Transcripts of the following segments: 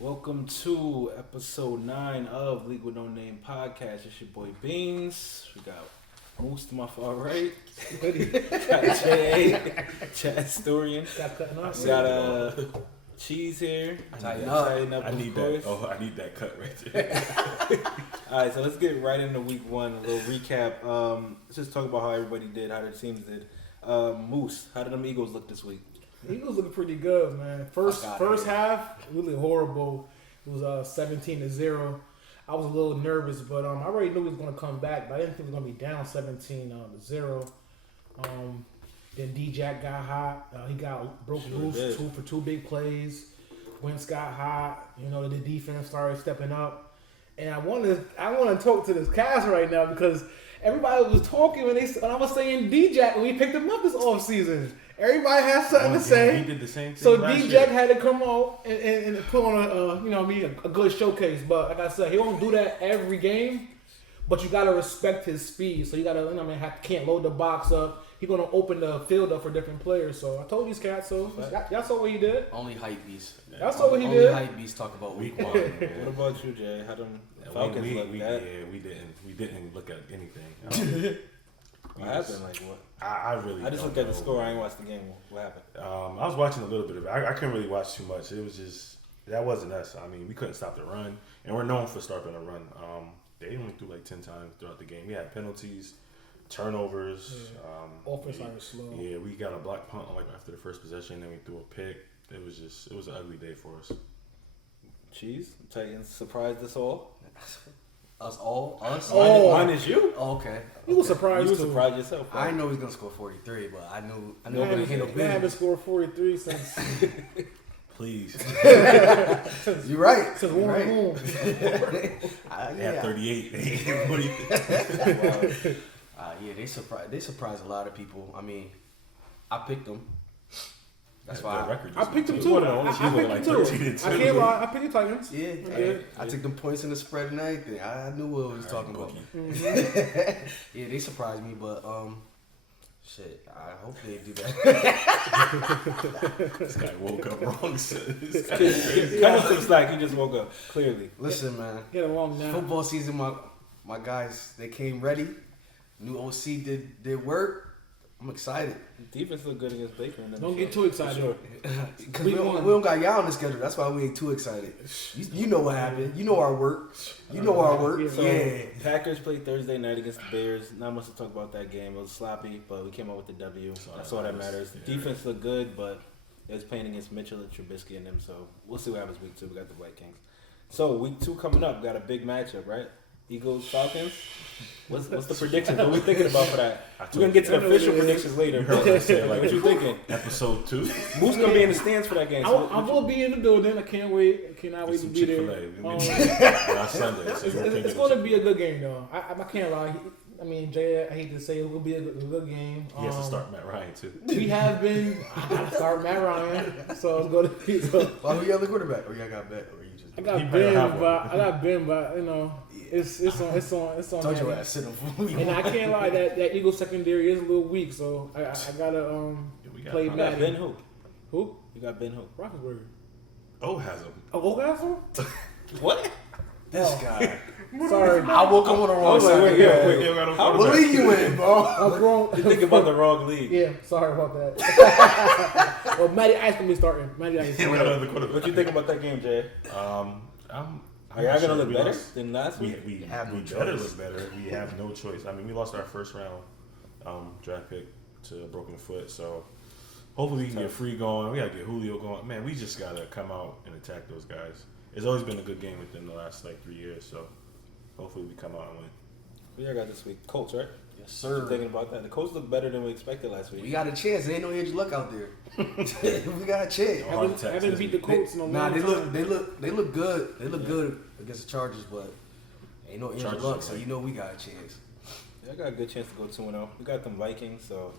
Welcome to episode 9 of League with No Name Podcast. It's your boy Beans. We got Moose to my far right. Got J.A. Chad Storian. We got Cheese here. Tighten up. I need that. Oh, I need that cut right there. Alright, so let's get right into week 1. A little recap. Let's just talk about how everybody did, how their teams did. Moose, how did them Eagles look this week? The Eagles looking pretty good, man. First half, really horrible. It was 17-0. I was a little nervous, but I already knew he was going to come back, but I didn't think he was going to be down 17-0. Then D-Jack got hot. He broke loose 2 for 2 big plays. Wentz got hot. You know, the defense started stepping up. And I want to talk to this cast right now because everybody was talking when I was saying D-Jack when we picked him up this offseason. Everybody has something to say. He did the same thing. So D-Jack had to come out and put on a good showcase. But like I said, he won't do that every game. But you gotta respect his speed. So you gotta, can't load the box up. He's gonna open the field up for different players. So I told these cats. So y'all saw what he did. Only hype beasts. Y'all saw what he Only did. hype beasts talk about week 1. What about you, Jay? How them Falcons look? We didn't look at anything. What happened? Like what? I just looked at the score. I ain't watched the game. What happened? I was watching a little bit of it. I couldn't really watch too much. It was just that wasn't us. I mean, we couldn't stop the run, and we're known for stopping the run. They only threw like 10 times throughout the game. We had penalties, turnovers. Offense line was slow. Yeah, we got a block punt like after the first possession, then we threw a pick. It was an ugly day for us. Cheese, Titans surprised us all. Us all? Us? Oh. Mine is you. Oh, okay. You was surprised You were too. surprised yourself. I Right? know he was going to score 43, but I knew They we were going to handle haven't business. scored 43 since Please. You're right. since You're Warren right. Moon. They had 38. What do you think? Yeah, they surprised a lot of people. I mean, I picked them. That's why I picked him too. I picked him too. I can't lie. I picked the Titans. I took them points in the spread and everything. I knew what I was talking about. Yeah, they surprised me, but shit, I hope they do that. This guy woke up wrong. Kind of some slack. He just woke up. Clearly. Listen, man. Get it wrong now. Football season, my guys, they came ready. New OC did work. I'm excited. Defense looked good against Baker. Don't get too excited. Sure. Because we don't got y'all on the schedule. That's why we ain't too excited. You know what happened. You know our work. You know our work. So, Yeah. Packers played Thursday night against the Bears. Not much to talk about that game. It was sloppy, but we came out with the W. That's all that matters. The defense looked good, but it was playing against Mitchell and Trubisky and them. So we'll see what happens week 2. We got the Vikings. So week 2 coming up. Got a big matchup, right? Eagles, Falcons. What's the prediction? What are we thinking about for that? We're gonna get to the official predictions later. But what you thinking? Episode 2. Moose gonna be in the stands for that game. So I will be in the building. I can't wait. I cannot wait to be there. Last Sunday. So It's going to be a good game, though. I can't lie. I mean, Jay, I hate to say it will be a good game. He has to start Matt Ryan too. We have been. I gotta start Matt Ryan, so it's going to be. Why who y'all the quarterback? Or y'all got bet? Or you just? I got Ben, but you know, it's on. Told that. your ass sit him. And I can't lie, that Eagles secondary is a little weak, so I gotta play you got Matt. Ben who? Who? You got Ben who? Roethlisberger. Has him. Oh, got him? What? This guy. Sorry, I woke up on the wrong side. Wait. What league you in, bro? I was wrong. You think about the wrong league. Yeah, sorry about that. Well, Matty Ice gonna be starting. Matty Ice. What you think about that game, Jay? Are y'all gonna look better than last week? We have no better choice. look better. We have no choice. I mean, we lost our first round draft pick to a broken foot, so hopefully we can get Free going. We gotta get Julio going. Man, we just gotta come out and attack those guys. It's always been a good game within the last 3 years, so hopefully we come out and win. Who y'all got this week? Colts, right? Yes, What you sir. thinking about that? The Colts look better than we expected last week. We got a chance. There ain't no Andrew Luck out there. We got a chance. Haven't beat the Colts in a long They time. look good. They look good against the Chargers, but ain't no Andrew Chargers Luck, are so right. you know we got a chance. Yeah, I got a good chance to go 2-0. We got them Vikings, so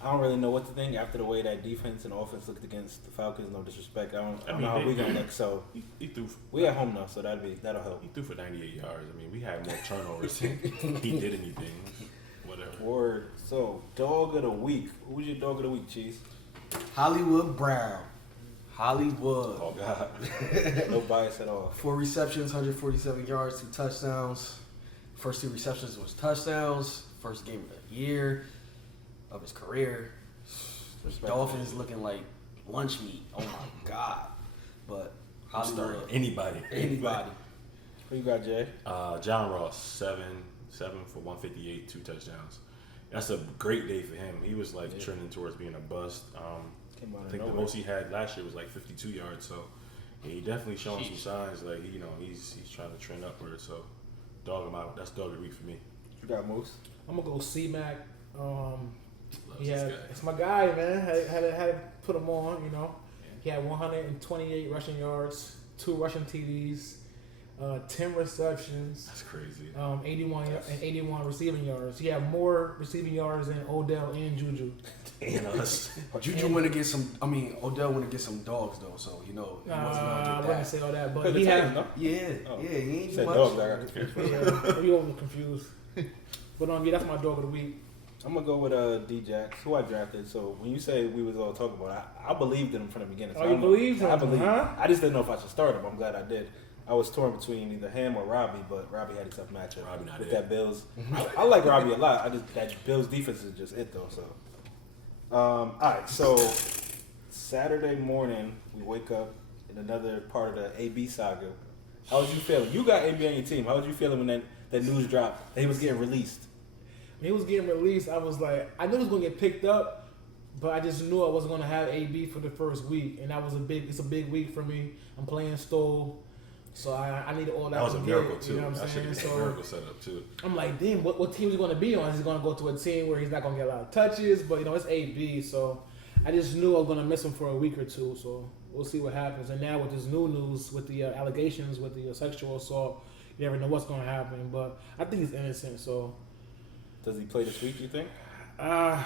I don't really know what to think after the way that defense and offense looked against the Falcons. No disrespect, I don't know how we gonna look. So He threw. we at home now, so that'll help. He threw for 98 yards. I mean, we had more turnovers. He did anything. Whatever. Word. So dog of the week. Who's your dog of the week, Cheese? Hollywood Brown. Hollywood. Oh God. No bias at all. 4 receptions, 147 yards, 2 touchdowns. First 2 receptions was touchdowns. First game of the year of his career. Dolphins looking like lunch meat. Oh my God. But Hollywood. Anybody. Who you got, Jay? John Ross, 7 for 158, 2 touchdowns. That's a great day for him. He was like trending towards being a bust. I think the most he had last year was like 52 yards. So yeah, he definitely showing some signs. Like he's trying to trend upward. So dog him out. That's dog of the week for me. You got Moose? I'm gonna go C-Mac. Yeah, it's my guy, man. Had to put him on. You know, he had 128 rushing yards, 2 rushing TDs, 10 receptions. That's crazy. 81 receiving yards. He had more receiving yards than Odell and Juju. And us. Juju went to get some. I mean, Odell went to get some dogs though. So he wasn't gonna I get wouldn't that. say all that, but he had. Yeah, he ain't Said much. dogs, I got confused. Yeah, we over confused. But yeah, that's my dog of the week. I'm gonna go with D-Jax, who I drafted. So when you say we was all talking about it, I believed in him from the beginning. So Oh, you believed him? I believe. Huh? I just didn't know if I should start him. I'm glad I did. I was torn between either him or Robbie, but Robbie had a tough matchup Robbie not with it. that Bills. I like Robbie a lot. I just that Bills defense is just it though. So, all right. So Saturday morning we wake up in another part of the AB saga. How was you feeling? You got AB on your team. How was you feeling when that news dropped that he was getting released? When he was getting released, I was like, I knew he was gonna get picked up, but I just knew I wasn't gonna have AB for the first week, and that was it's a big week for me. I'm playing Stoll, so I needed all that. That was a to miracle get, too. You know what I'm That should saying? be a miracle setup too. I'm like, damn, what team is he gonna be on? Is he gonna go to a team where he's not gonna get a lot of touches? But it's AB, so I just knew I was gonna miss him for a week or two. So we'll see what happens. And now with this new news, with the allegations, with the sexual assault, you never know what's gonna happen. But I think he's innocent. So. Does he play this week, you think? I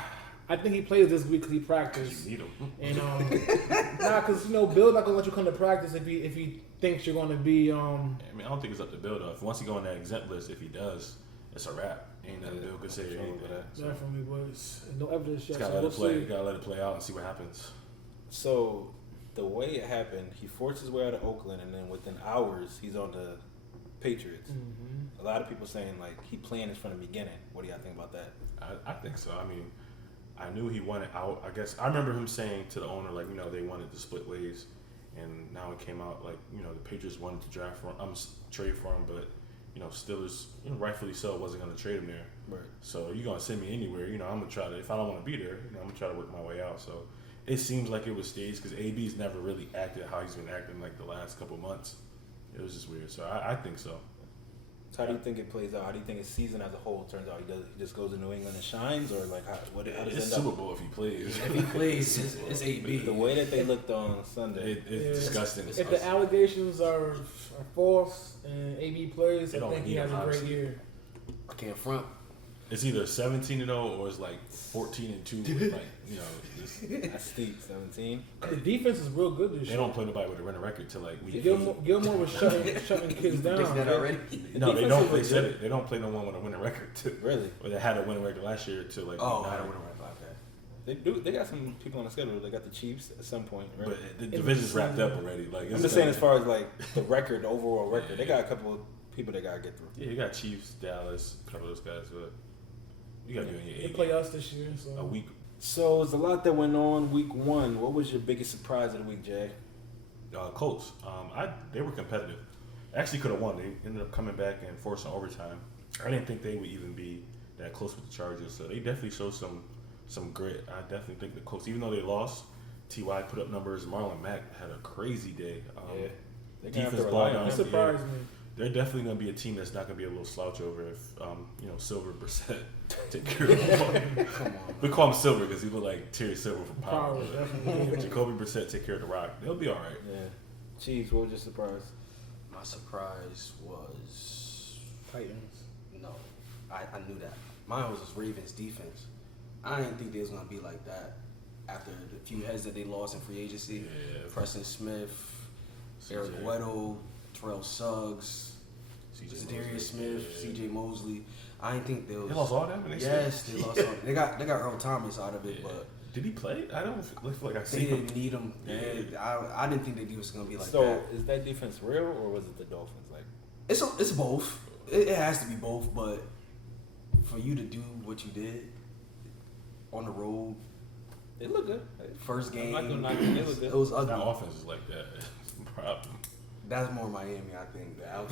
think he plays this week because he practiced. You need him. And because Bill's not gonna let you come to practice if he thinks you're gonna be. I mean, I don't think it's up to Bill though. If once he go on that exempt list, if he does, it's a wrap. Ain't nothing Bill could say or anything. So Definitely, but it's no evidence yet. just gotta So let it play. see. You gotta let it play out and see what happens. So the way it happened, he forced his way out of Oakland, and then within hours, he's on the Patriots. Mm-hmm. A lot of people saying like he planned this from the beginning. What do y'all think about that? I think so. I mean, I knew he wanted out. I guess I remember him saying to the owner like, they wanted to split ways, and now it came out like the Patriots wanted to trade for him, but Steelers rightfully so wasn't going to trade him there. Right. So you're gonna send me anywhere. I'm gonna try to. If I don't want to be there, I'm gonna try to work my way out. So it seems like it was staged because AB's never really acted how he's been acting like the last couple months. It was just weird. So I think so. So how do you think it plays out? How do you think his season as a whole turns out? He just goes to New England and shines, or like how does It's it end Super up? Bowl if he plays. If he plays, it's AB. The way that they looked on Sunday, It's disgusting. If the allegations are false and AB plays, They I don't think he need has him, a great obviously. year. I can't front. It's either 17-0 or it's like 14-2. With that's steep. 17. The defense is real good this they year. don't play nobody with a winning record till like week 8. Gilmore was shutting kids down. Fix that already. No, they defense don't. is They legit. said it. They don't play no one with a winning record. Really? Or they had a winning record last year to like Oh, week I 9. don't want to write about that. They do. They got some people on the schedule. They got the Chiefs at some point, right? But the division's wrapped up already. Like I'm just saying, as far as like the record, the overall record, they got a couple of people they gotta get through. Yeah, you got Chiefs, Dallas, a couple of those guys, but you got to do in your They 8 play us this year, so a week. So there's a lot that went on week 1. What was your biggest surprise of the week, Jay? Colts. They were competitive. Actually, could have won. They ended up coming back and forcing overtime. I didn't think they would even be that close with the Chargers, so they definitely showed some grit. I definitely think the Colts, even though they lost, Ty put up numbers. Marlon Mack had a crazy day. Yeah. They Defense got ball to down. it surprised me. They're definitely going to be a team that's not going to be a little slouch over if Silver Brissett take care of the ball. Come on. We call him Silver because he looked like Terry Silver from Power. Power, definitely. Jacoby Brissett take care of the rock. They'll be all right. Yeah. Chiefs, what was your surprise? My surprise was Titans. no. I knew that. Mine was Ravens defense. I didn't think they was gonna be like that after the few heads that they lost in free agency. Yeah. Preston Smith, CJ. Eric Weddle, Terrell Suggs, CJ Darius Mosley. Smith, C.J. Mosley. I didn't think they was. They lost all them. And Yes, they lost. All, they got Earl Thomas out of it, Yeah. but Did he play? I don't feel like I They seen him. didn't need him. I didn't think that he was gonna be like So that. is that defense real or was it the Dolphins? Like, It's both. It has to be both. But for you to do what you did on the road, they look good. first game, I'm not gonna knock them. They look good. it was That ugly. offense is like that. It's a problem. That's more Miami, I think. Yeah,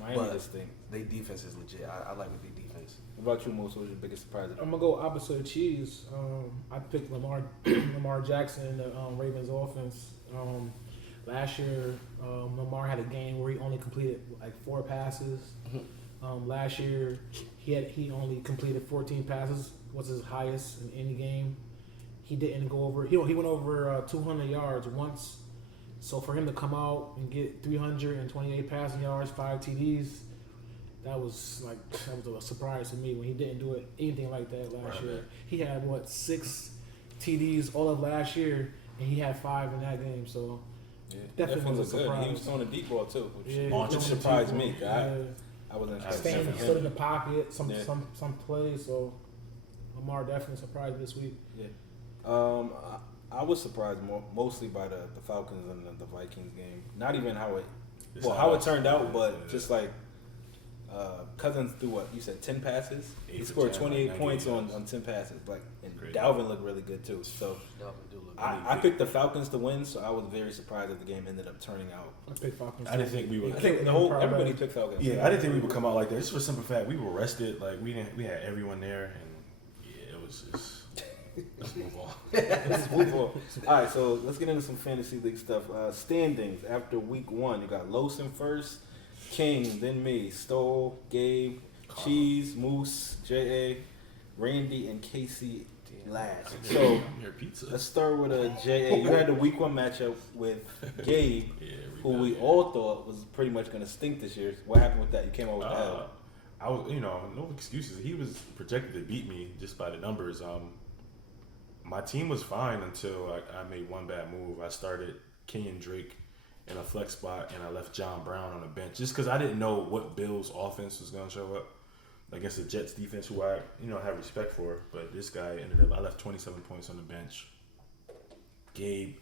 Miami But just think. they defense is legit. I like what they defense. What about you, Moose? What was your biggest surprise? I'm gonna go opposite of Cheese. I picked Lamar Jackson in the Ravens offense. Last year, Lamar had a game where he only completed like 4 passes. Last year, he only completed 14 passes, was his highest in any game. He didn't go over. He went over 200 yards once. So for him to come out and get 328 passing yards, 5 TDs, that was a surprise to me when he didn't do anything like that last year. He had 6 TDs all of last year, and he had 5 in that game. So definitely was a surprise. He was throwing a deep ball too, which Launching surprised me. Yeah. I wasn't Staying expecting stood in him. the pocket, some plays. So Lamar definitely surprised me this week. Yeah. I was surprised mostly by the Falcons and the Vikings game. Not even how it turned out, but just like Cousins threw what you said 10 passes. He scored 28 points on 10 passes. And Great. Dalvin looked really good too. So I picked the Falcons to win. So I was very surprised that the game ended up turning out. I picked Falcons. I didn't think we would. I think everybody picked Falcons. Yeah, I didn't think we would come out like that. Just for the simple fact, we were rested. Like we had everyone there, and it was just. Let's move on. Let's move on. All right, so let's get into some fantasy league stuff. Standings after week 1, you got Losen first, King, then me, Stoll, Gabe, Cheese, Moose, J.A., Randy, and Casey last. So Your pizza. let's start with J.A. You had the week 1 matchup with Gabe, who we all thought was pretty much going to stink this year. What happened with that? You came out with L. I was, no excuses. He was projected to beat me just by the numbers. My team was fine until I made one bad move. I started Kenyon Drake in a flex spot, and I left John Brown on the bench just because I didn't know what Bills' offense was going to show up against the Jets' defense, who I have respect for. But this guy I left 27 points on the bench. Gabe,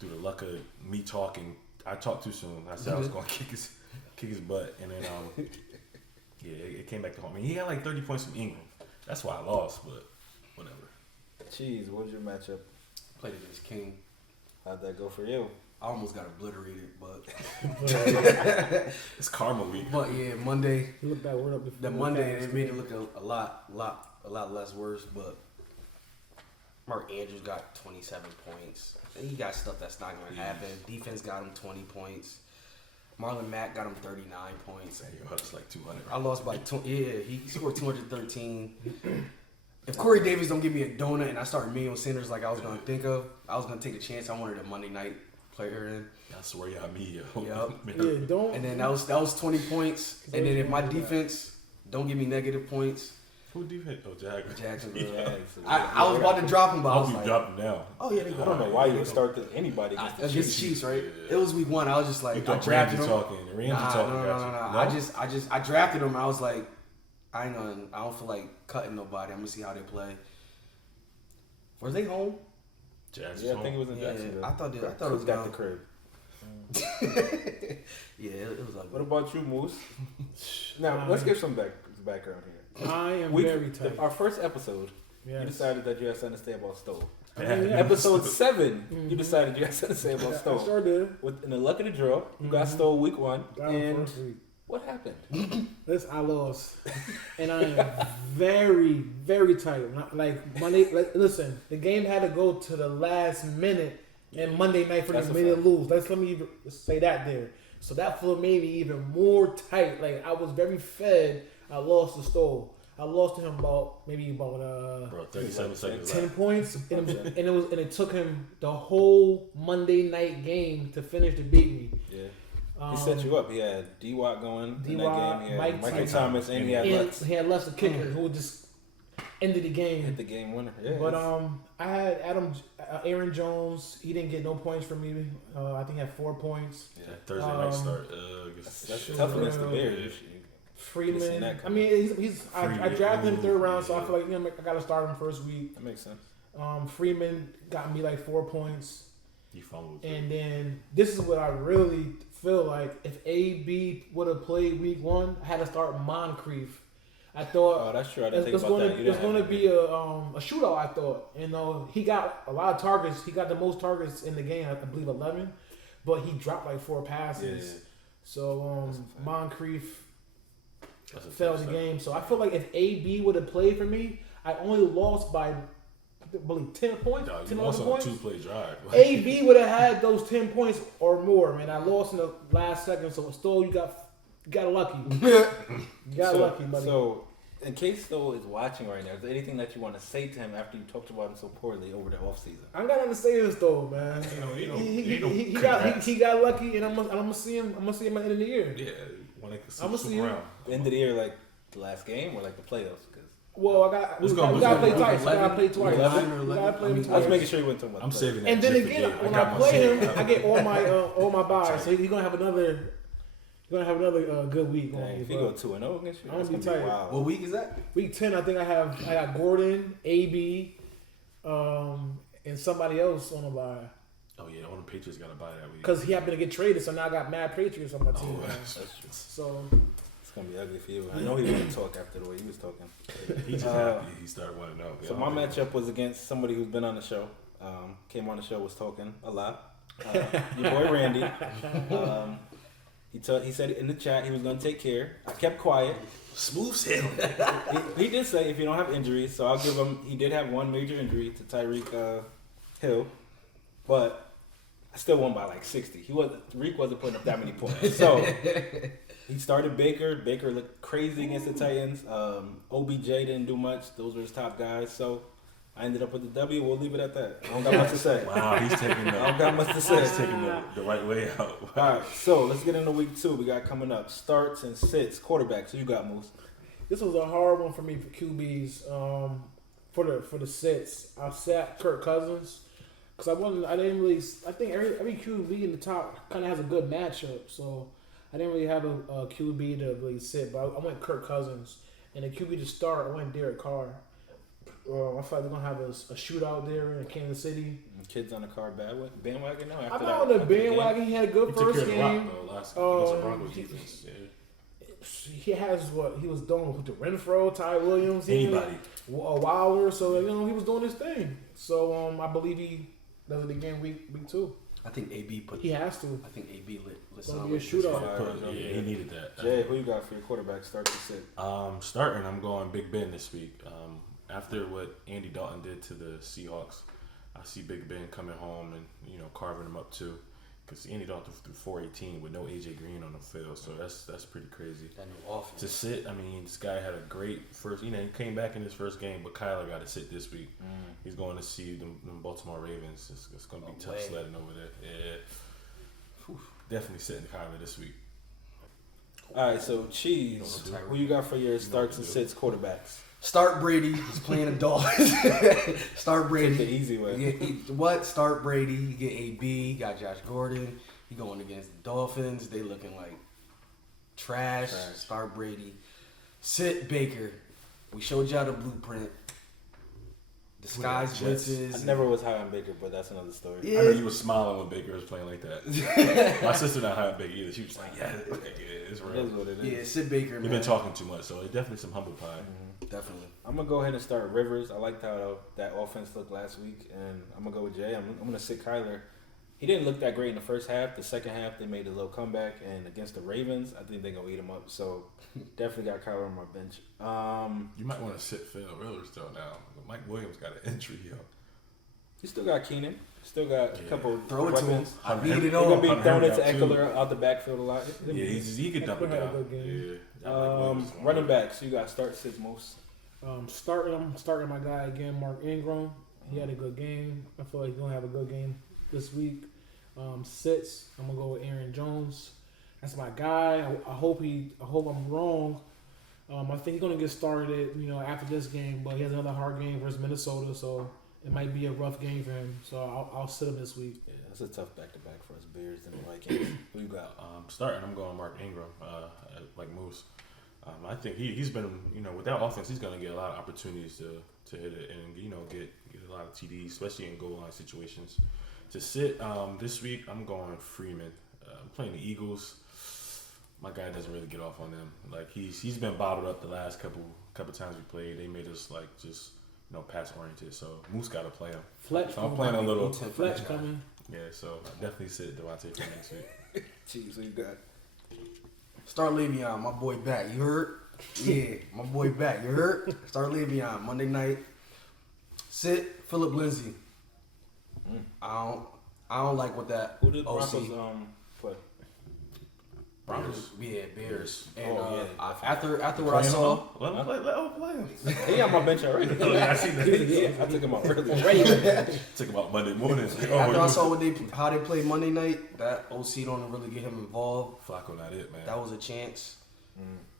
through the luck of me talking, I talked too soon. I said I was going to kick his butt, and then it came back to home. I mean, he had like 30 points from Ingram. That's why I lost, but whatever. Cheese, what was your matchup? Played against King. How'd that go for you? I almost got obliterated, but It's karma week. but yeah, Monday. He looked that word up before. The Monday it made it look a lot less worse, but Mark Andrews got 27 points. And he got stuff that's not going to happen. Defense got him 20 points. Marlon Mack got him 39 points. That's like 200. I lost by he scored 213. If Corey Davis don't give me a donut and I start Emmanuel Sanders like I was going to think of, I was going to take a chance. I wanted a Monday night player in. That's where y'all me, yo. Yep. Yeah, don't. And then that was 20 points. And then if my defense don't give me negative points, Who defense? Oh, Jacksonville. Yeah, I was about to drop him, but I I was hope you like, dropped him down. oh yeah, they I go. don't know why you would start anybody against the Against Chiefs. the Chiefs, right? Yeah. It was week 1. I was just You like, I thought drafted Ramsey him. talking. Ramsey Nah, talking. no. got you. I drafted him. I was like, I don't feel like cutting nobody. I'm gonna see how they play. Were they home? Jackson's Yeah, I think it home. was in Yeah, Jacksonville. I thought it Cook was got down. the crib. Yeah, it was ugly. What about you, Moose? Now, let's get some background here. I am We- very tight. Our first episode, you Yes. decided that you had something to say about Stowe. I mean, Episode 7, you Mhm. decided you had something to say about I Stowe. sure did. In the luck of the draw, you got Mhm. Stowe week 1, Got him and first week. what happened? Listen, I lost, and I am very, very tight. Like Monday, listen, the game had to go to the last minute, and Monday night for That's them a made it fact. lose. Let me even say that there. So that floor made me even more tight. Like I was very fed. I lost to Stoll. I lost to him about Bro, 37 seconds 10 left. points, and it took him the whole Monday night game to finish to beat me. Yeah. He set you up. He had D-Watt going in D-Watt, that game. He had Mike Michael Thomas. Thomas, and he had And Lutz. he had Lutz, the kicker, who just ended the game. Hit the game winner. Yeah. But I had Aaron Jones. He didn't get no points from me. I think he had 4 points. That Thursday night start. That's Sure. tough against the Bears. Missing Freeman. that I mean, I drafted him third round, so I feel like I got to start him first week. That makes sense. Freeman got me like 4 points. He fumbled. And then this is what I really feel like. If AB would have played week 1, I had to start Moncrief. I thought, oh, that's true. I didn't think about that. It's going to be a shootout. I thought, he got a lot of targets. He got the most targets in the game. I believe 11, but he dropped like 4 passes. Yeah. So Moncrief That's a fell the game. So I feel like if AB would have played for me, I only lost by I believe 10 points. No, 10 you lost on a points. 2-play drive. AB would have had those 10 points or more, man. I lost in the last second, so still you got lucky. You got lucky, buddy. So, in case Stowe is watching right now, is there anything that you want to say to him after you talked about him so poorly over the offseason? I got to say this though, man. He got lucky, and I'm gonna see him. I'm gonna see him at the end of the year. Yeah, when they I'm gonna see him End of the year, like the last game or like the playoffs? Well, we gotta play twice. We gotta play twice. 11? We gotta play twice. I was making sure you went talking about. I'm saving that. And then shit for again, Gabe. when got I my play shit. him, I get all my buys. So he's gonna have another. Good week. If you go 2-0 against you, I'm that's gonna be gonna be tight. wild. What week is that? Week 10, I think I got Gordon, AB, and somebody else on the buy. Oh yeah, all the Patriots got to buy that week. Because he happened to get traded, so now I got mad Patriots on my team. that's true. So It's gonna be ugly for you. I know he didn't talk after the way he was talking. He just happy he started 1-0. So my matchup was against somebody who's been on the show. Came on the show, was talking a lot. Your boy Randy. He said in the chat he was gonna take care. I kept quiet. Smooth sailing. He did say if you don't have injuries, so I'll give him. He did have one major injury to Tyreek Hill, but I still won by like 60. Tyreek wasn't putting up that many points. So he started Baker. Baker looked crazy against the Titans. OBJ didn't do much. Those were his top guys. So I ended up with the W. We'll leave it at that. I don't got much to say. Wow, he's taking I don't got much to say. He's taking the right way out. All right, so let's get into week 2. We got coming up starts and sits, quarterbacks. Who you got, Moose? this was a hard one for me for QBs. For the sits, I sat Kirk Cousins because I didn't really. I think every QB in the top kind of has a good matchup, so I didn't really have a QB to really sit. But I went Kirk Cousins, and the QB to start, I went Derek Carr. I feel like we're gonna have a shootout there in Kansas City. Kids on the car bandwagon now. I'm not on the bandwagon. He had a good He took first care of the game. rock, though, last against the Broncos defense. Yeah. He has what he was doing with the Renfro, Ty Williams, Anybody. a Wilder. So he was doing his thing. So I believe he does it again week 2. I think AB put. He has to. I think AB lit Gonna something. be a shootout. Yeah, he needed that. Jay, who you got for your quarterback start to sit? Starting, I'm going Big Ben this week. After what Andy Dalton did to the Seahawks, I see Big Ben coming home and carving them up too. Because Andy Dalton threw 418 with no AJ Green on the field, so that's pretty crazy. That new offense. To sit, I mean, this guy had a great first. He came back in his first game, but Kyler got to sit this week. He's going to see them Baltimore Ravens. It's going to be tough sledding over there. Yeah, definitely sitting Kyler this week. All right, so Cheese, who you got for your starts and sits quarterbacks? Start Brady. He's playing a dog. Start Brady. Take the easy way. Start Brady. You get AB. You got Josh Gordon. He going against the Dolphins. They looking like trash. Start Brady. Sit Baker. We showed y'all the blueprint. Disguise blitzes. I never was high on Baker, but that's another story. Yeah. I know you were smiling when Baker was playing like that. My sister not high on Baker either. She was like, yeah, it's real. It is what it is. Yeah, sit Baker, man. You've been talking too much, so it's definitely some humble pie. Definitely. I'm going to go ahead and start Rivers. I liked how that offense looked last week, and I'm going to go with Jay. I'm going to sit Kyler. He didn't look that great in the first half. The second half, they made a little comeback, and against the Ravens, I think they're going to eat him up. So, definitely got Kyler on my bench. You might want to sit Phil Rivers though now. Mike Williams got an injury, yo. You still got Keenan. Still got a couple Throw it to him. weapons. I need it He's going to on. be throwing it to Eckler out the backfield a lot. Yeah, he could dump it Had a down. good game. Yeah. Running backs, you got start sits most. Starting my guy again, Mark Ingram. He had a good game. I feel like he's gonna have a good game this week. Sits, I'm gonna go with Aaron Jones. That's my guy. I hope I'm wrong. I think he's gonna get started, after this game. But he has another hard game versus Minnesota, so it might be a rough game for him. So I'll sit him this week. Yeah, that's a tough back-to-back for us Bears and the Vikings. Who you got? Starting, I'm going Mark Ingram, like Moose. I think he's been, with that offense, he's going to get a lot of opportunities to hit it and, get a lot of TDs, especially in goal line situations. To sit this week, I'm going Freeman. I'm playing the Eagles. My guy doesn't really get off on them. Like he's been bottled up the last couple times we played. They made us just pass oriented. So Moose got to play him. Fletch, so I'm playing a little. Fletch coming. Yeah, so I definitely sit Devontae for next week. Jeez, who you got? Start Le'Veon, my boy back. You heard? Yeah, my boy back. You heard? Start Le'Veon Monday night. Sit Philip Lindsay. I don't like what that. Who did OC. Broncos play? Broncos. Yeah, Bears. And yeah. after what I saw, Let him play him. He on my bench already. Yeah, I seen that. Yeah, I took him out early. Took him out Monday morning. after I saw how they played Monday night, that OC don't really get him involved. Flacco not it, man. That was a chance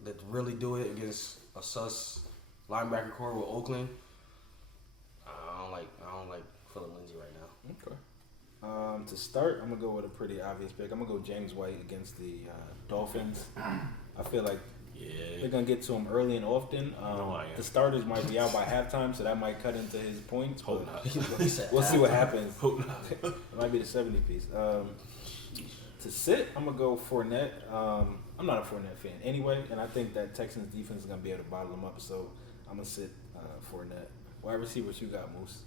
to really do it against a sus linebacker core with Oakland. I don't like Philip Lindsay right now. Okay. To start, I'm gonna go with a pretty obvious pick. I'm gonna go James White against the Dolphins. I feel like they're gonna get to him early and often. The starters might be out by halftime, so that might cut into his points. Hope not. We'll see what happens. Hope not. It might be the 70 piece. To sit, I'm gonna go Fournette. I'm not a Fournette fan anyway, and I think that Texans defense is gonna be able to bottle him up. So I'm gonna sit Fournette. Wide receivers, you got Moose?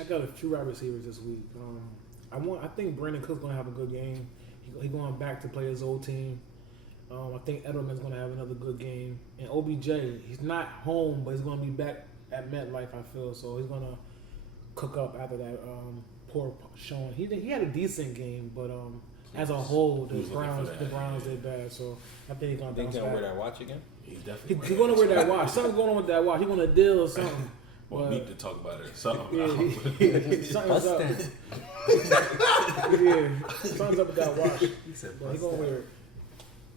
I got a few wide receivers this week. I think Brandon Cook's gonna have a good game. He going back to play his old team. I think Edelman's gonna have another good game. And OBJ, he's not home, but he's gonna be back at MetLife. I feel so. He's gonna cook up after that poor showing. He had a decent game, but as a whole, the Browns did bad. So I think he's gonna bounce back. Wear that watch again? He's definitely. He's gonna wear that watch. Something's going on with that watch. He want a deal or something. Well, need to talk about it. Something. Something's up. Something's up with that watch. He said, He gonna wear it.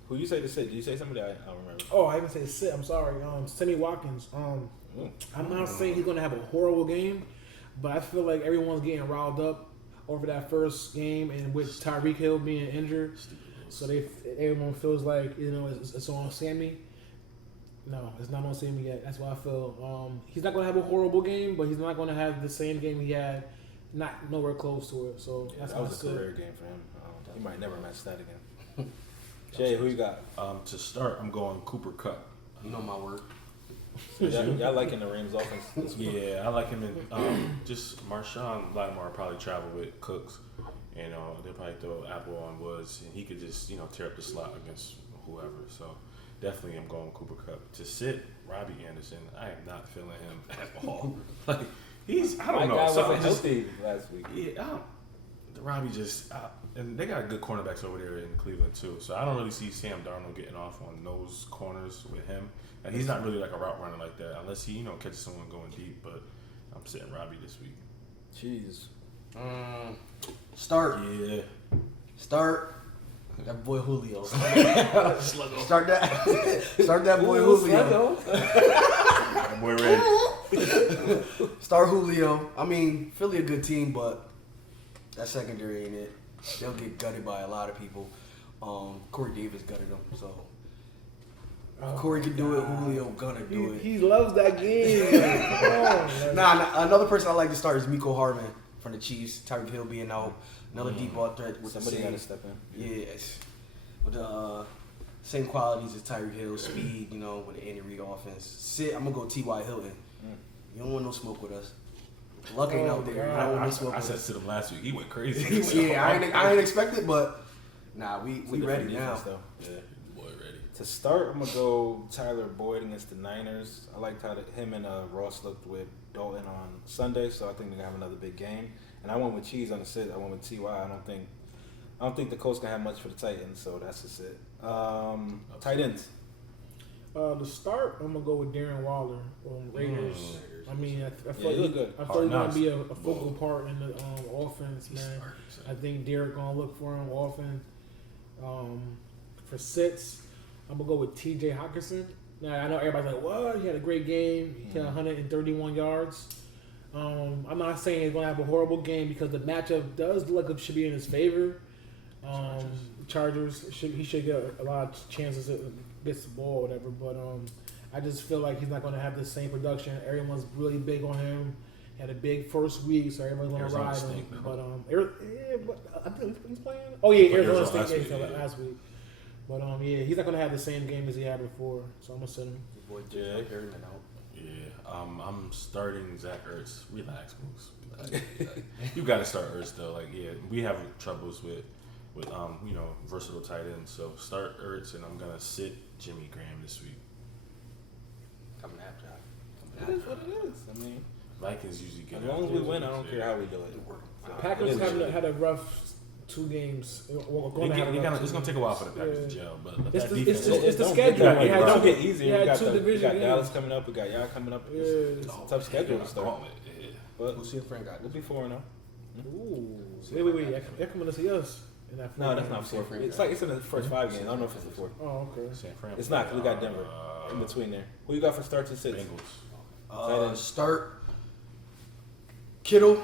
Who you say to sit? Did you say somebody? I don't remember. Oh, I didn't say sit. I'm sorry. Sammy Watkins. I'm not saying he's gonna have a horrible game, but I feel like everyone's getting riled up over that first game, and with Tyreek Hill being injured, so everyone feels like it's on Sammy. No, it's not on Sammy yet. That's why I feel he's not gonna have a horrible game, but he's not gonna have the same game he had. Not nowhere close to it. So that's that was a career game for him. He might never match that again. Jay, who you got? To start, I'm going Cooper Kupp. You know my word. Y'all liking the Rams offense this week? Yeah, I like him. And just Marshawn Lattimore probably travel with Cooks, and they'll probably throw Apple on Woods, and he could just tear up the slot against whoever. So definitely, I'm going Cooper Kupp. To sit Robbie Anderson, I am not feeling him at all. Like I don't know. Guy Something wasn't healthy last week. Yeah, Robbie and they got good cornerbacks over there in Cleveland too. So I don't really see Sam Darnold getting off on those corners with him. And he's not really like a route runner like that, unless he catches someone going deep. But I'm sitting Robbie this week. Jeez. Start. Yeah. Start. That boy Julio. Start that boy Julio. That boy ready. Start Julio. I mean, Philly a good team, but that secondary ain't it. They'll get gutted by a lot of people. Corey Davis gutted them, so if Corey can do it, Julio gonna do it. He loves that game. Nah, another person I like to start is Miko Hardman from the Chiefs. Tyreek Hill being out, another deep ball threat with Somebody the got to same, step in. yes, with the same qualities as Tyreek Hill, speed, with the Andy Reid offense. I'm gonna go T.Y. Hilton. You don't want no smoke with us. Luck ain't out there. I don't want no smoke I with said us. sit him last week. He went crazy. Yeah, I ain't expect it, but we ready now. Though. Yeah, boy, ready. To start, I'm gonna go Tyler Boyd against the Niners. I like how him and Ross looked with Dalton on Sunday, so I think they're gonna have another big game. And I went with Cheese on the sit. I went with Ty. I don't think the Colts gonna have much for the Titans, so that's the sit. Tight ends. To start, I'm gonna go with Darren Waller on Raiders. I mean, I feel he look good. I feel he's gonna be a focal part in the offense, man. I think Derek gonna look for him often. For sits, I'm gonna go with T.J. Hawkinson. Now I know everybody's like, "What? He had a great game. He had 131 yards." I'm not saying he's gonna have a horrible game because the matchup does look like it should be in his favor. Chargers he should get a lot of chances gets the ball, or whatever. But I just feel like he's not going to have the same production. Everyone's really big on him. He had a big first week, so everyone's going to ride him. But I think he's playing. Oh yeah, Arizona State last week. But yeah, he's not going to have the same game as he had before. So I'm gonna send him. Boy, Yeah. I'm starting Zach Ertz. Relax, Moose. You got to start Ertz though. Like, yeah, we have troubles with versatile tight ends. So start Ertz, and I'm gonna sit Jimmy Graham this week. Coming after him. It is what it is. I mean, Vikings usually get as long as we win, I don't care how we do it. Packers had a rough 2 games. It's gonna take a while for the Packers to gel, but It's that the- defense. it's the schedule. It We had don't two- get easier. we We had got, two we division got games. Dallas coming up. We got y'all coming up. It's a tough schedule to start. But Who's your friend got? we'll be 4-0. Ooh. Wait. They're coming to see us. In that No, that's not 4. It's like it's in the first 5 games. I don't know if it's the 4th. Oh, okay. San Fran. It's not, 'cause we got Denver in between there. Who you got for starts and sits? Bengals. Start Kittle.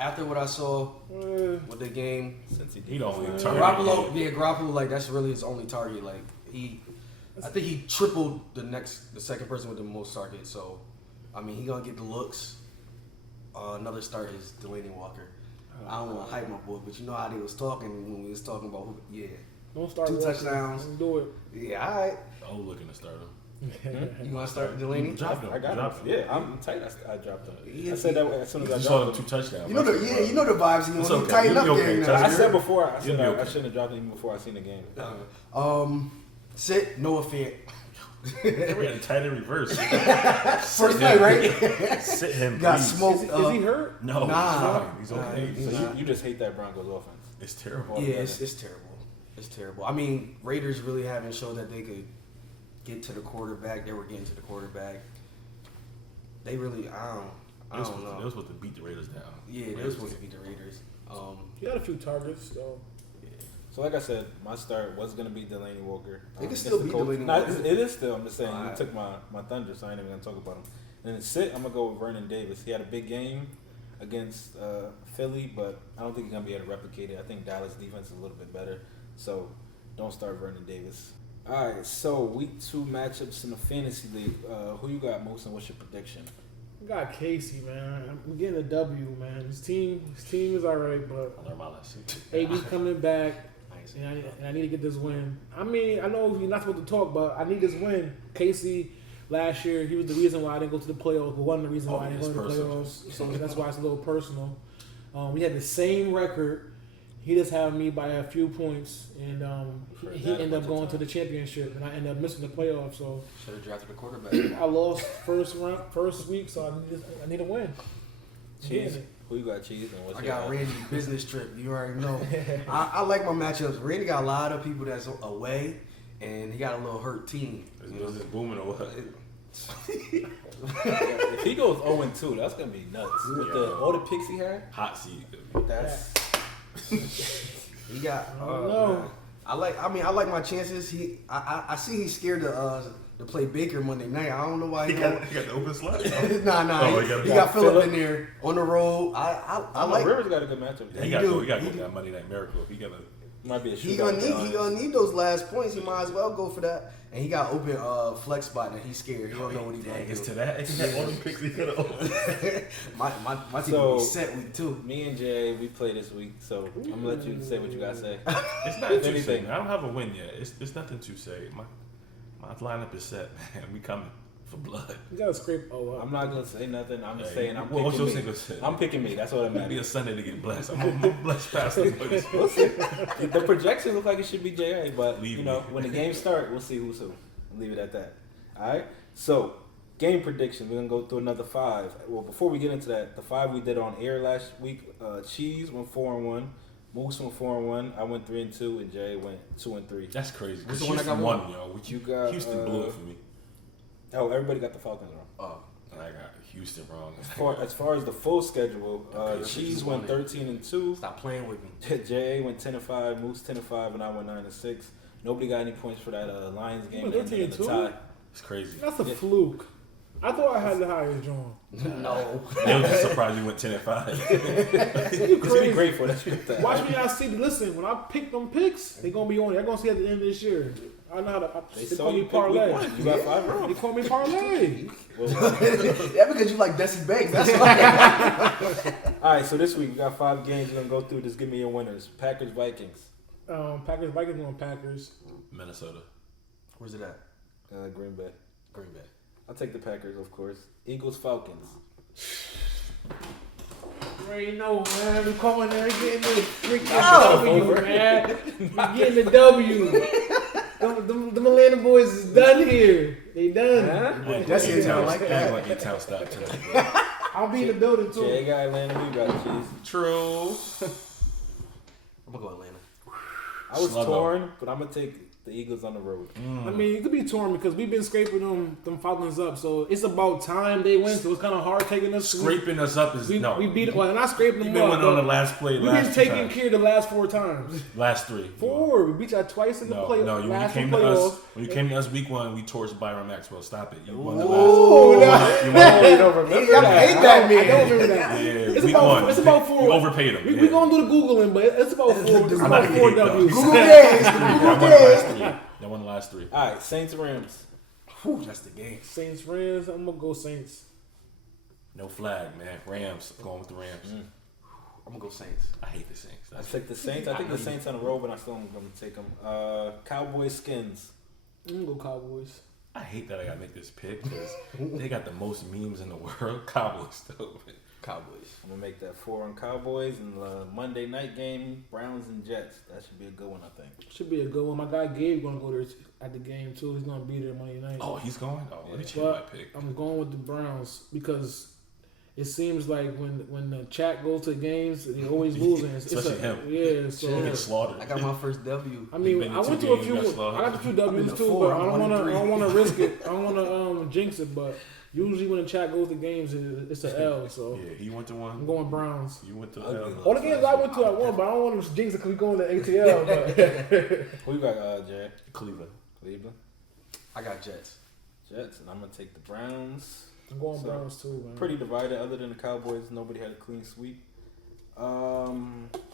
After what I saw with the game, Since He don't even Garoppolo, like that's really his only target. Like I think he tripled the second person with the most targets. So, I mean, he gonna get the looks. Another start is Delaney Walker. I don't want to hype my boy, but you know how they was talking when we was talking about who? Yeah, Don't start 2 Walker. touchdowns. Don't do it. Yeah, all right. Oh, looking to start him. You want to start Delaney? Drop him. I got Drop him. him. Yeah, I'm tight. I dropped him. He- I said that as soon as You I just saw dropped them him. 2 touchdowns. You know the vibes. You It's know, okay. tighten up You'll be there. okay. now. I said before. I You'll be okay. shouldn't have dropped him even before I seen the game. Sit Noah Fant. We had a tight end reverse. First play, right? Sit him. Got please. smoked. Is he hurt? No, Nah. he's fine. He's okay. Nah, So you just hate that Broncos offense. It's terrible. Yeah, it's terrible. It's terrible. I mean, Raiders really haven't shown that they could get to the quarterback. They were getting to the quarterback. They really, I don't They know. were supposed to beat the Raiders down. Yeah, they were supposed to beat the Raiders. He had a few targets, though. So like I said, my start was gonna be Delaney Walker. They can against still the beat Colts. Delaney No, Walker. it is still. I'm just saying you Alright. took my thunder, so I ain't even gonna talk about him. And then sit, I'm gonna go with Vernon Davis. He had a big game against Philly, but I don't think he's gonna be able to replicate it. I think Dallas defense is a little bit better, so don't start Vernon Davis. All right, so week 2 matchups in the fantasy league. Who you got most, and what's your prediction? We got Casey, man. I'm getting a W, man. His team is alright, but I learned my lesson. AB's coming back, Nice. and I need to get this win. I mean, I know you're not supposed to talk, but I need this win. Casey, last year, he was the reason why I didn't go to the playoffs, but wasn't the reason why I didn't go to the personal. playoffs. So that's why it's a little personal. We had the same record. He just had me by a few points, and he ended up going to the championship, and I ended up missing the playoffs. So Should have drafted a quarterback. I lost first week, so I need a win. Cheese. Who you got, Cheese? And what's I your got Randy business trip. You already know. I like my matchups. Randy got a lot of people that's away, and he got a little hurt team. Is this booming or what? If he goes 0-2, that's gonna be nuts. With all the picks he had, Hot seat. that's He got. I don't know. I like my chances. I see he's scared to play Baker Monday night. I don't know why He got the open slot. nah. Oh, he got Phillip in there on the road. I I like. Rivers got a good matchup. He got to go that Monday Night Miracle. He got to. Might be a He shootout. gonna need those last points. He might as well go for that. And he got open flex spot, and he's scared. He don't know what he's gonna It's do. to that. He had all them picks. He could have. my team So- will be set week 2. Me and Jay, we play this week, so I'm gonna let you say what you gotta say. It's not If too anything. say. I don't have a win yet. It's nothing to say. My lineup is set, man. We coming for blood. You gotta scrape. Oh, I'm not gonna say nothing. I'm just Hey, saying I'm what- what's your picking single me. say? I'm picking me. That's what I'm It'll be at. a Sunday to get blessed. I'm gonna bless past this. The projections look like it should be JA, but Leave you know me. when the games start, we'll see who's who. I'll leave it at that. All right. So game prediction. We're gonna go through another 5. Well, before we get into that, the 5 we did on air last week. Cheese went 4-1. Moose went 4-1. I went 3-2, and Jay went 2-3. That's crazy. What's the Houston one I got won, wrong? yo. You got, Houston blew it for me. Oh, everybody got the Falcons wrong. Oh, I got Houston wrong. As far as the full schedule, Okay, Cheese just went won it. 13-2. stop playing with me. JA went 10-5. Moose 10-5, and I went 9-6. Nobody got any points for that Lions game. went that ended in 13-2? a tie. It's crazy. that's a Yeah. fluke. I thought I had the highest John. No. They were just surprised we went 10-5. You It's crazy. grateful that you got that. Watch me not see. Listen, when I pick them picks, they gonna be on. They're gonna see at the end of this year. I know how to. They They saw call you me pick week parlay. one. You got 5 They rounds. call me parlay. Yeah, because you like Desi Banks. That's why. All right, so this week we got 5 games. We're gonna go through. Just give me your winners. Packers, Vikings. Packers, Vikings on Packers. Minnesota. Where's it at? Green Bay. Green Bay. I'll take the Packers, of course. Eagles, Falcons. You already know, man. We coming there getting the freaking W, man. We getting the W. The Atlanta boys is done here. They done. Hey, That's A-Town, A-Town like that. like A-Town stop tonight. I'll be in the building too. Jay got Atlanta. We got Cheese. True. I'm gonna go Atlanta. I was Sluggo. torn, but I'm gonna take the Eagles on the road. I mean, it could be torn because we've been scraping them Falcons up. So it's about time they win. So it's kind of hard taking us. Scraping us up is We no. beat. Well, not scraping You've them been up. winning on the but last play. We've last been 2 taking times. care the last 4 times. Last 3. 4. We beat y'all twice in the playoffs. No, when you last came two to us, playoffs. when you came to us week 1, we torched Byron Maxwell. Stop it. You won the Oh, last. no. You won You don't remember Y'all that? paid that I man. don't remember that. Yeah, It's week about- 1. it's about 4. You overpaid him. We gonna do the Googling, but it's about 4. It's I'm about not 4 gonna hate, W's. Google days. I Google won the last days. 3. They won the last 3. All right, Saints, Rams. Whew, that's the game. Saints, Rams. I'm gonna go Saints. No flag, man. Rams. I'm going with the Rams. I'm gonna go Saints. I hate the Saints. I That's take the Saints. I think the Saints on the road, but I still am gonna take them. Cowboys, Skins. I'm gonna go Cowboys. I hate that I gotta make this pick because they got the most memes in the world. Cowboys though. Cowboys. I'm gonna make that 4 on Cowboys and the Monday night game, Browns and Jets. That should be a good one, I think. Should be a good one. My guy Gabe gonna go there at the game too. He's gonna be there Monday night. Oh, he's going. Oh, let me change But my pick. I'm going with the Browns because it seems like when the chat goes to games, they always losing. Especially him. Yeah, He so gets slaughtered. I got my first W. I mean, been I to went 2 to a games, few. you got slaughtered. I got a few I'm in W's the too, 4, but I I'm don't 1 and want 3. to risk it. I don't want to jinx it. But usually when the chat goes to games, it's an L. So Yeah, he went to I'm one. going Browns. You went to Ugly. All the games I went to, I won, but I don't want to jinx it because we going to ATL. But Who you got, Jay? Cleveland. Cleveland. I got Jets. Jets, and I'm gonna take the Browns. I'm going So, Browns too, man. Pretty divided. Other than the Cowboys, nobody had a clean sweep.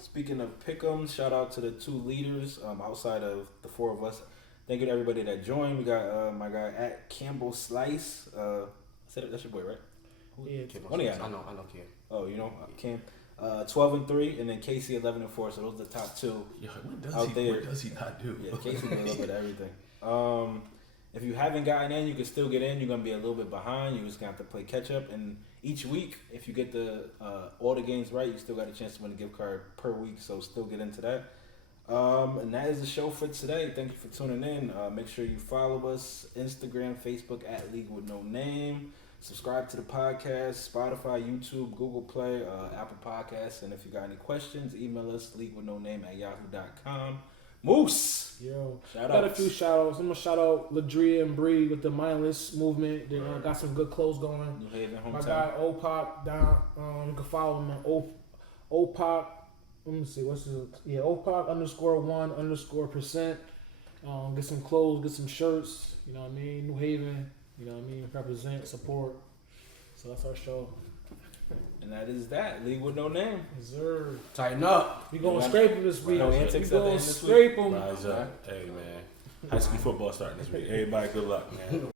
Speaking of pick'ems, shout out to the 2 leaders outside of the 4 of us. Thank you to everybody that joined. We got my guy at Campbell Slice. That's your boy, right? Yeah, One of y'all. I know, Cam. Oh, you know, Cam. 12-3, and then Casey 11-4. So those are the top 2. Yeah, Out what does he not do? Yeah, Casey did a little bit of everything. If you haven't gotten in, you can still get in. You're gonna be a little bit behind. You're just gonna have to play catch up. And each week, if you get the all the games right, you still got a chance to win a gift card per week. So still get into that. And that is the show for today. Thank you for tuning in. Make sure you follow us Instagram, Facebook at League with No Name. Subscribe to the podcast, Spotify, YouTube, Google Play, Apple Podcasts. And if you got any questions, email us leaguewithnoname@yahoo.com. Moose. Yo, Shout got a outs. few shout outs. I'm gonna shout out Ladria and Bree with the mindless movement. They got some good clothes going. New Haven, My hometown. guy Opop down. You can follow him on Opop. Let me see what's his. Yeah, Opop _1_%. Get some clothes, get some shirts. You know what I mean. New Haven. You know what I mean. Represent, support. So that's our show. And that is that. League with No Name. Reserve. Tighten up. We gonna Yeah. scrape him this week. No We antics at the gonna end this week. scrape him. Rise up. Hey, man. High school football starting this week. Everybody, good luck, man.